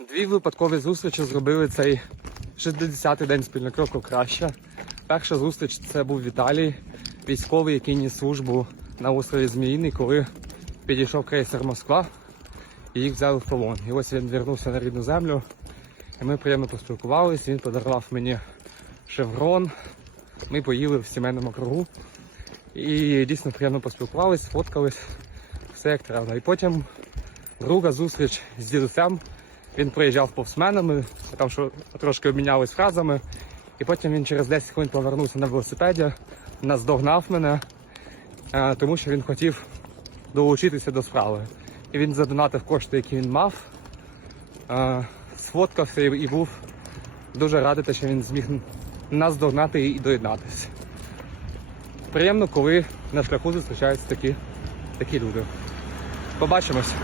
Дві випадкові зустрічі зробили цей 60-й день спільного кроку краще. Перша зустріч це був Віталій, військовий, який ніс службу на острові Зміїний, коли підійшов крейсер Москва і їх взяли в полон. І ось він вернувся на рідну землю. І ми приємно поспілкувалися. Він подарував мені шеврон. Ми поїли в сімейному кругу. І дійсно приємно поспілкувалися, сфоткались, все як треба. І потім друга зустріч з дідусем. Він приїжджав повз мене, ми там що трошки обмінялись фразами. І потім він через 10 хвилин повернувся на велосипеді, наздогнав мене, е, тому що він хотів долучитися до справи. І він задонатив кошти, які він мав, е, сфоткався і, був дуже радий, що він зміг нас догнати і доєднатися. Приємно, коли на шляху зустрічаються такі, такі люди. Побачимось!